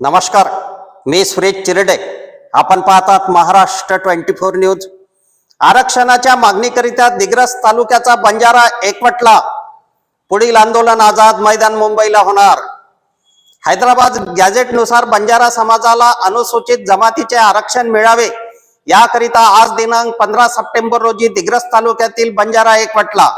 नमस्कार मी सुरेश चिरडे. आपण पाहतात महाराष्ट्र ट्वेंटी फोर न्यूज. आरक्षणाच्या मागणीकरिता दिग्रस तालुक्याचा बंजारा एकवटला. पुढील आंदोलन आझाद मैदान मुंबईला होणार. हैदराबाद गॅझेटनुसार बंजारा समाजाला अनुसूचित जमातीचे आरक्षण मिळावे. याकरिता आज दिनांक पंधरा सप्टेंबर रोजी दिग्रस तालुक्यातील बंजारा एकवटला.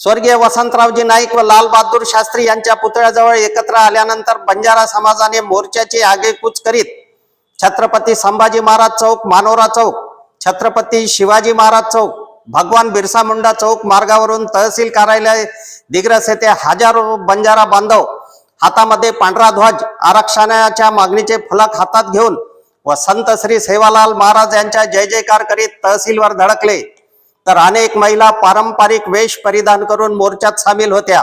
स्वर्गीय वसंतरावजी नाईक व लालबहादूर शास्त्री यांच्या पुतळ्याजवळ एकत्र आल्यानंतर बंजारा समाजाने मोर्चाची आगेकूच करीत छत्रपती संभाजी महाराज चौक मानोरा चौक छत्रपती शिवाजी महाराज चौक भगवान बिरसा मुंडा चौक मार्गावरून तहसील कार्यालय दिग्रस येथे हजारो बंजारा बांधव हातामध्ये पांढरा ध्वज आरक्षणाच्या मागणीचे फलक हातात घेऊन व संत श्री सेवालाल महाराज यांच्या जय जयकार करीत तहसीलवर धडकले. तर अनेक महिला पारंपरिक वेश परिधान करून मोर्चात सामील होत्या.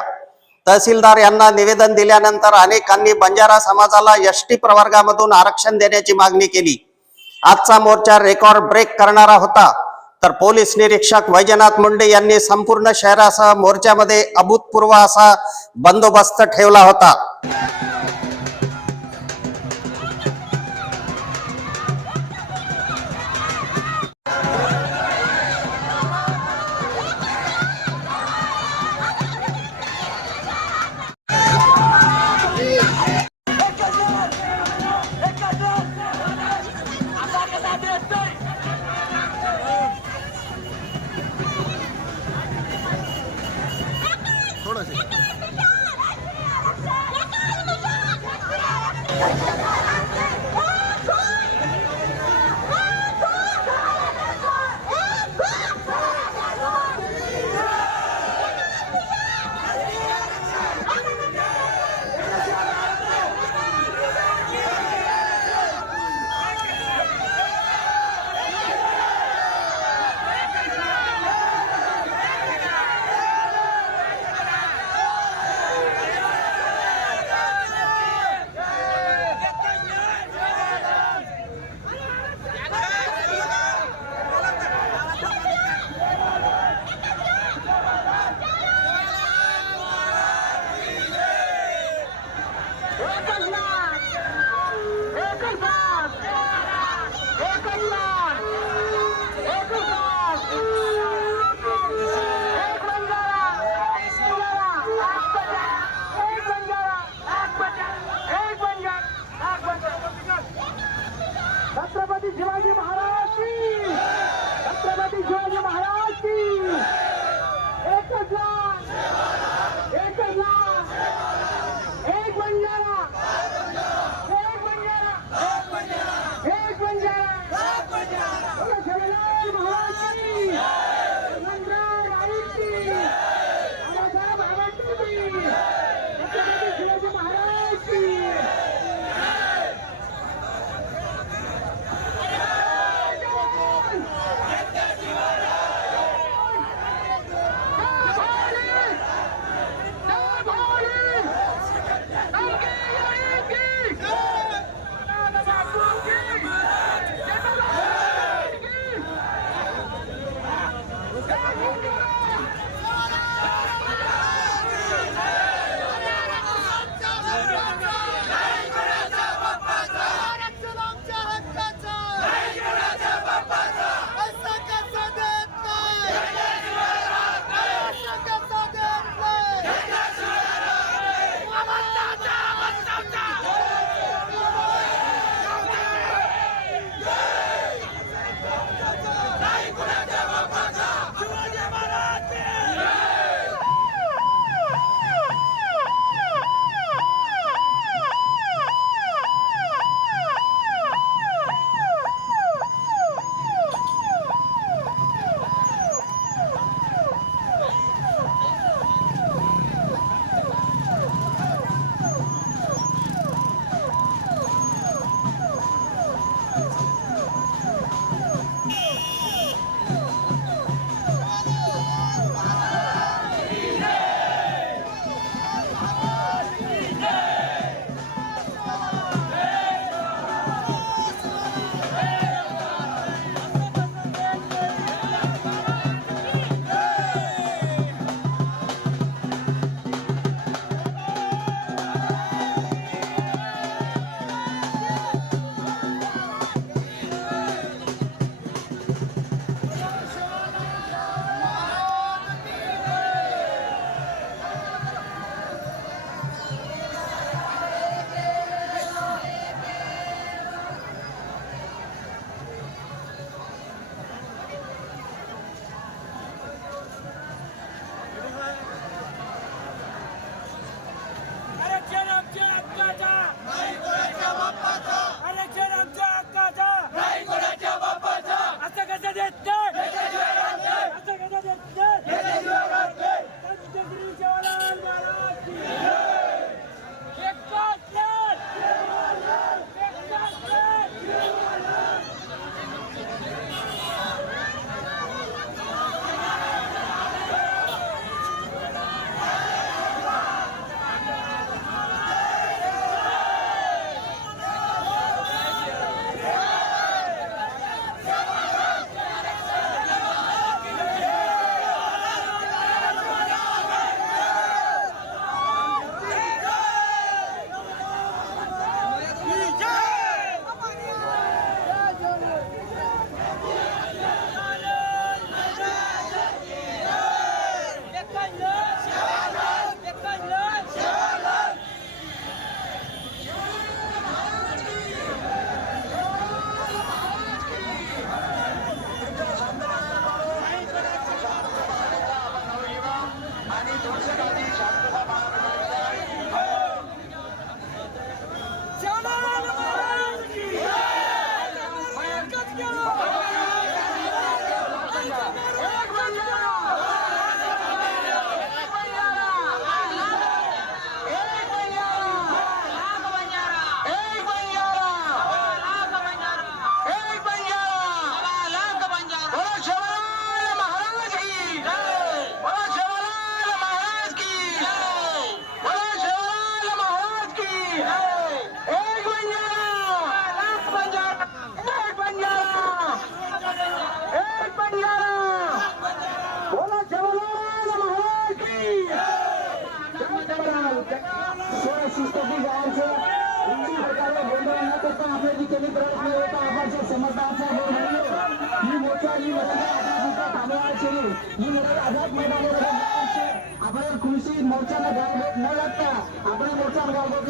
तहसीलदार यांना निवेदन दिल्यानंतर अनेकांनी बंजारा समाजाला एसटी प्रवर्गामधून आरक्षण देण्याची मागणी केली. आजचा मोर्चा रेकॉर्ड ब्रेक करणारा होता. तर पोलीस निरीक्षक वैजनाथ मुंडे यांनी संपूर्ण शहरासह मोर्चामध्ये अभूतपूर्व असा बंदोबस्त ठेवला होता.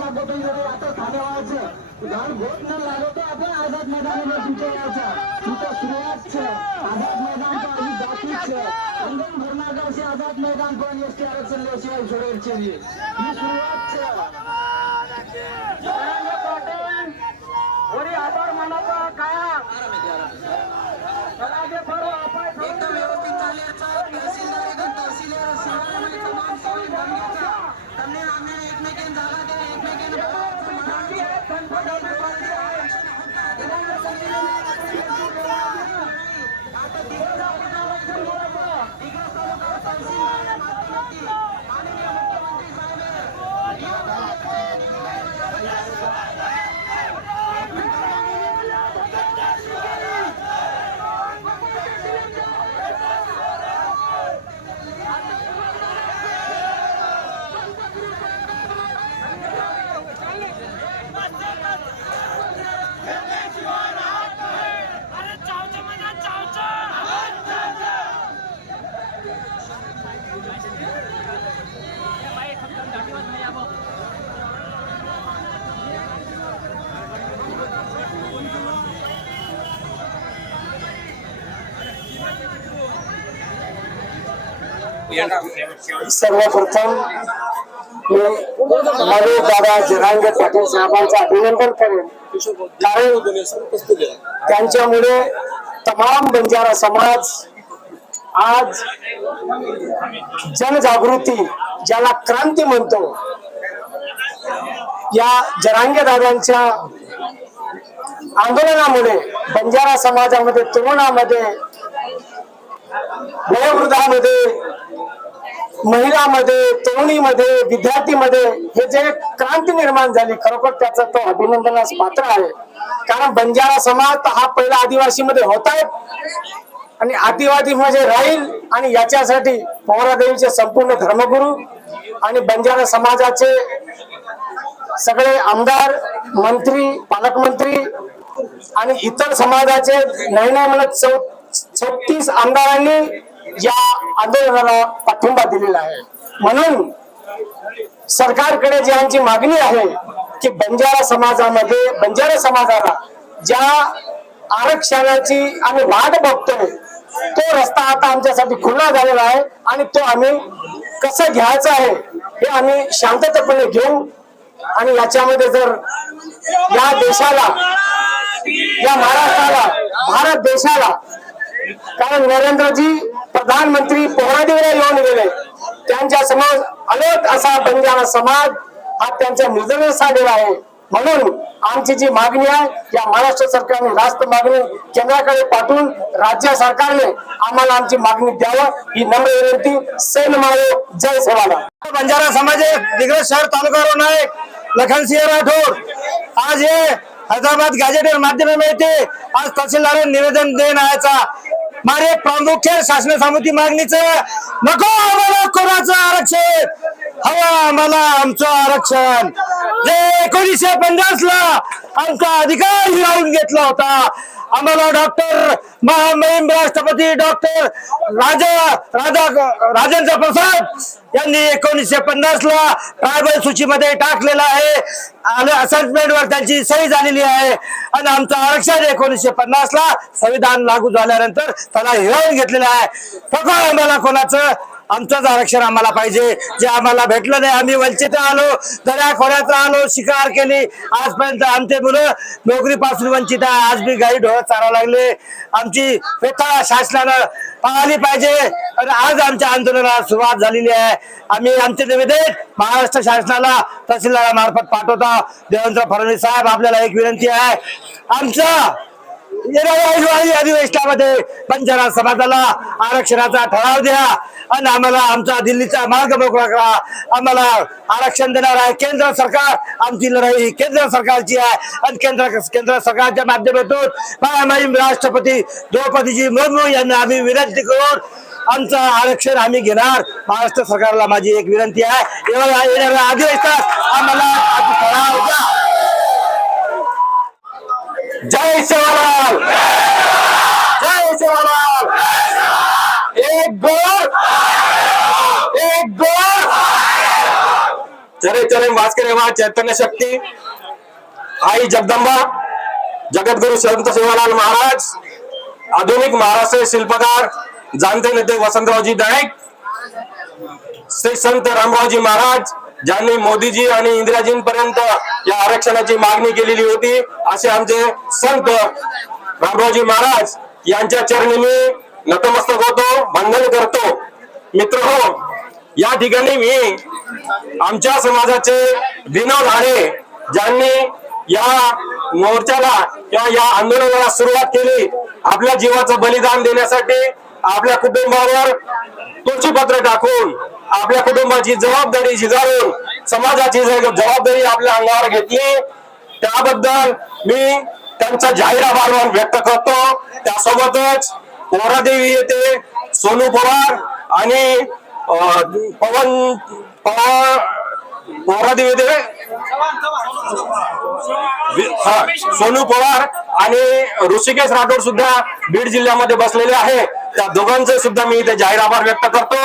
સંગઠન યાત્રા થાનેવા છે ઘર ભોજને લાગે તો આપણે આઝાદ મેદાન પીછે છે ઈ તો શરૂઆત છે આઝાદ મેદાન તો અહીં બાકી છે અંગન ભરના ગાંવ છે આઝાદ મેદાન પર એસટી આરક્ષણ લે છે જોડેલ છે ઈ શરૂઆત છે ઓરી આભાર માનતો કયા त्यांनी आम्ही एकमेकीन जागा दे एकमेकीन सर्वप्रथम मी नवीन दादा जरांगे पाटील साहेबांचं अभिनंदन करेन. कारण त्यांच्यामुळे तमाम बंजारा समाज आज जनजागृती ज्याला क्रांती म्हणतो या जरांगे दादांच्या आंदोलनामुळे बंजारा समाजामध्ये तरुणामध्ये वयोवृद्धामध्ये महिलामध्ये तरुणीमध्ये विद्यार्थीमध्ये हे जे क्रांती निर्माण झाली खरोखर त्याचा तो अभिनंदनास पात्र आहे. कारण बंजारा समाज हा पहिला आदिवासी मध्ये होता. आणि आदिवासी म्हणजे राहील आणि याच्यासाठी पवारादेवीचे संपूर्ण धर्मगुरू आणि बंजारा समाजाचे सगळे आमदार मंत्री पालकमंत्री आणि इतर समाजाचे नाही नाही म्हणत चौ छत्तीस आमदारांनी या आंदोलनाला पाठिंबा दिलेला आहे. म्हणून सरकारकडे जी आमची मागणी आहे की बंजारा समाजामध्ये बंजारा समाजाला ज्या आरक्षणाची आम्ही वाट बघतोय तो रस्ता आता आमच्यासाठी खुला झालेला आहे आणि तो आम्ही कसं घ्यायचा आहे हे आम्ही शांततेपणे घेऊ आणि याच्यामध्ये जर या देशाला या महाराष्ट्राला भारत देशाला कारण नरेंद्रजी प्रधानमंत्री पोहरादेवीला येऊन गेले. त्यांच्यासमोर अनेक असा बंजारा समाज हा त्यांच्या निदर्शनास आलेला आहे. म्हणून आमची जी मागणी आहे या महाराष्ट्र सरकारने रास्त मागणी केंद्राकडे पाठवून राज्य सरकारने आम्हाला आमची मागणी द्यावं ही नम्र विनंती. सैन मारो जय सेवाला बंजारा समाज दिग्रज शहर तालुका नायक लखन सिंह राठौर. आज हे हैदराबाद गॅजेटेर माध्यम मिळते आज तहसीलदार निवेदन देण आयाचा मारे प्रामुख्याने शासन समिती मागणीचं नको आम्हाला कोणाचं आरक्षण हवा आम्हाला आमचं आरक्षण. जे एकोणीसशे पन्नास ला आमचा अधिकार हिरावून घेतला होता आम्हाला डॉक्टर महामहिम राष्ट्रपती डॉक्टर राजा राजा राजेंद्र प्रसाद यांनी एकोणीसशे पन्नास ला ट्रायबल सूचीमध्ये टाकलेला आहे. आणि असेसमेंट वर त्यांची सही झालेली आहे. आणि आमचं आरक्षण एकोणीसशे पन्नास ला संविधान लागू झाल्यानंतर त्याला हिरावून घेतलेलं आहे. फक्त आम्हाला कोणाचं आमचंच आरक्षण आम्हाला पाहिजे. जे आम्हाला भेटलं नाही आम्ही वंचित आलो दऱ्याखोऱ्यात आलो शिकार केली. आजपर्यंत आमचे मुलं नोकरीपासून वंचित आहे. आज बी गाई ढोळ चारावं लागले. आमची व्यथा शासनानं पाहिली पाहिजे. आणि आज आमच्या आंदोलनाला सुरुवात झालेली आहे. आम्ही आमचे निवेदन महाराष्ट्र शासनाला तहसीलदारामार्फत पाठवता. देवेंद्र फडणवीस साहेब आपल्याला एक विनंती आहे. आमचं अधिवेशनामध्ये बंजारा समाजाला आरक्षणाचा ठराव द्या. आणि आम्हाला आमचा दिल्लीचा मार्ग मोकळा करा. आम्हाला आरक्षण देणार आहे केंद्र सरकार. आमची लढाई ही केंद्र सरकारची आहे. आणि केंद्र केंद्र सरकारच्या माध्यमातून महामहिम राष्ट्रपती द्रौपदीजी मुर्मू यांना आम्ही विनंती करून आमचं आरक्षण आम्ही घेणार. महाराष्ट्र सरकारला माझी एक विनंती आहे. येणाऱ्या येणाऱ्या अधिवेशनात आम्हाला ठराव द्या. जय सेवालाल जय सेवालाल एक गोर। एक गोर। चले चले भास्कर एवं चैतन्य शक्ती। आई जगदंबा जगद्गुरु संत सेवालाल महाराज आधुनिक महाराष्ट्र शिल्पकार जाणते नेते वसंतरावजी नाईक श्री संत रामरावजी महाराज ज्यांनी मोदीजी आणि इंदिराजींपर्यंत या आरक्षणाची मागणी केलेली होती असे आमचे संत रामरावजी महाराज यांच्या चरणी मी नतमस्तक होतो बंधन करतो. मित्र हो या ठिकाणी मी आमच्या समाजाचे विनोद आहे ज्यांनी या मोर्चाला किंवा या आंदोलनाला सुरुवात केली आपल्या जीवाचं बलिदान देण्यासाठी आपल्या कुटुंबावर तुळशीपत्र टाकून आपल्या कुटुंबाची जबाबदारी झिगारून समाजाची जबाबदारी आपल्या अंगावर घेतली त्याबद्दल मी त्यांचा जाहीर आभार व्यक्त करतो. त्यासोबतच पोरादेवी येथे सोनू पवार आणि पवन पवार पोरादेवी येथे सोनू पवार आणि ऋषिकेश राठोड सुद्धा बीड जिल्ह्यामध्ये बसलेले आहे त्या दोघांचे सुद्धा मी इथे जाहीर आभार व्यक्त करतो.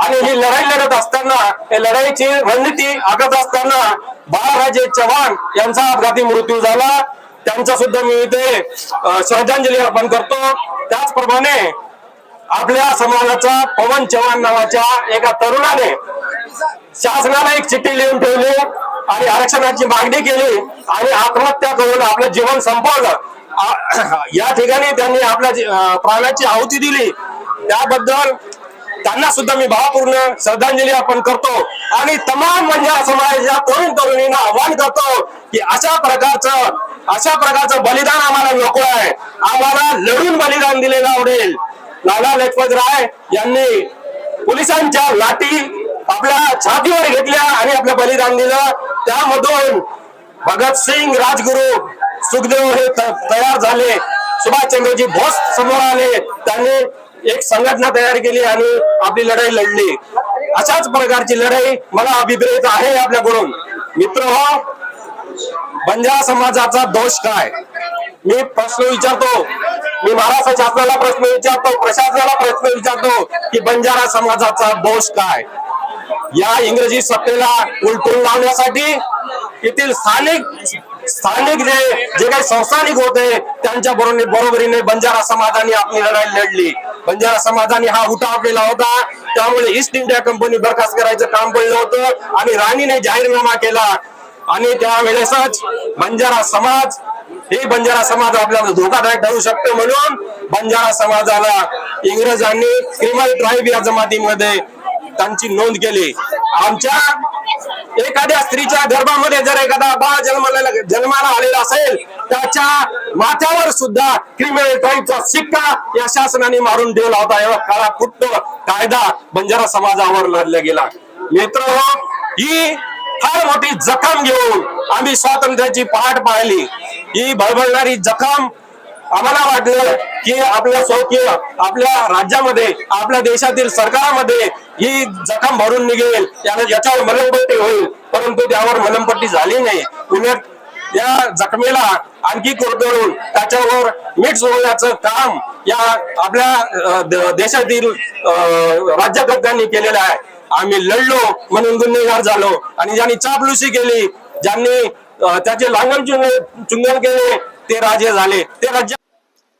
आणि ही लढाई लढत असताना या लढाईची रणनीती आखत असताना बाळाराजे चव्हाण यांचा अपघाती मृत्यू झाला. त्यांचा सुद्धा मी इथे श्रद्धांजली अर्पण करतो. त्याचप्रमाणे आपल्या समाजाचा पवन चव्हाण नावाच्या एका तरुणाने शासनाला एक चिठ्ठी लिहून ठेवली आणि आरक्षणाची मागणी केली आणि आत्महत्या करून आपलं जीवन संपवलं. या ठिकाणी त्यांनी आपल्या जी- प्राणाची आहुती दिली. त्याबद्दल त्यांना सुद्धा मी भावपूर्ण श्रद्धांजली अर्पण करतो. आणि तमाम म्हणजे महिला समाजाच्या तरुण तरुणींना आव्हान करतो की अशा प्रकारचं अशा प्रकारचं बलिदान आम्हाला नको आहे. आम्हाला लढून बलिदान दिलेलं आवडेल. लाला लजपत राय यांनी पोलिसांच्या लाठी आपल्या छातीवर घेतल्या आणि आपलं बलिदान दिलं. त्यामधून भगतसिंग राजगुरू सुखदेव हे तयार झाले. सुभाषचंद्रजी बोस समोर आले. त्यांनी एक संघटना तयार केली आणि आपली लढाई लढली. अशाच प्रकारची लढाई मला अभिप्रेत आहे आपल्याकडून. मित्र हो बंजारा समाजाचा दोष काय? मी प्रश्न विचारतो. मी महाराष्ट्र शासनाला प्रश्न विचारतो. प्रशासनाला प्रश्न विचारतो की बंजारा समाजाचा दोष काय? या इंग्रजी सत्तेला उलटून लावण्यासाठी येथील स्थानिक स्थानिक जे जे काही संस्थानिक होते त्यांच्या बरोबर बरोबरीने बंजारा समाजाने आपली लढाई लढली. बंजारा समाजाने हा उठाव केला होता. त्यामुळे ईस्ट इंडिया कंपनी बरखास्त करायचं काम पडलं होतं आणि राणीने जाहीरनामा केला. आणि त्यावेळेसच बंजारा समाज हे बंजारा समाज आपल्याला धोकादायक ठरू शकतो म्हणून बंजारा समाजाला इंग्रजांनी क्रिमल ट्राईब या जमातीमध्ये त्यांची नोंद केली. आमच्या एखाद्या स्त्रीच्या गर्भामध्ये जर एखादा बाळ जन्माला जन्माला आलेला असेल त्याच्या माथ्यावर सुद्धा क्रिमिनल ट्राईबचा शिक्का या शासनाने मारून ठेवला होता. एवढा काळा कुट्ट कायदा बंजारा समाजावर लढला गेला. मित्र ही फार मोठी जखम घेऊन आम्ही स्वातंत्र्याची पहाट पाहिली. ही भळभळणारी जखम आम्हाला वाटलं की आपल्या स्वकीय आपल्या राज्यामध्ये आपल्या देशातील सरकारामध्ये ही जखम भरून निघेल. याच्यावर मलमपट्टी होईल. परंतु त्यावर मलमपट्टी झाली नाही. पुण्यात या जखमेला आणखी कुरतडून त्याच्यावर मीठ सोडण्याचं काम या आपल्या देशातील अं, राज्यकर्त्यांनी केलेलं आहे. आम्ही लढलो म्हणून गुन्हेगार झालो आणि ज्यांनी चापलुसी केली ज्यांनी त्याचे लांगण चुंग- चुंगन केले ते राजे झाले. ते राज्य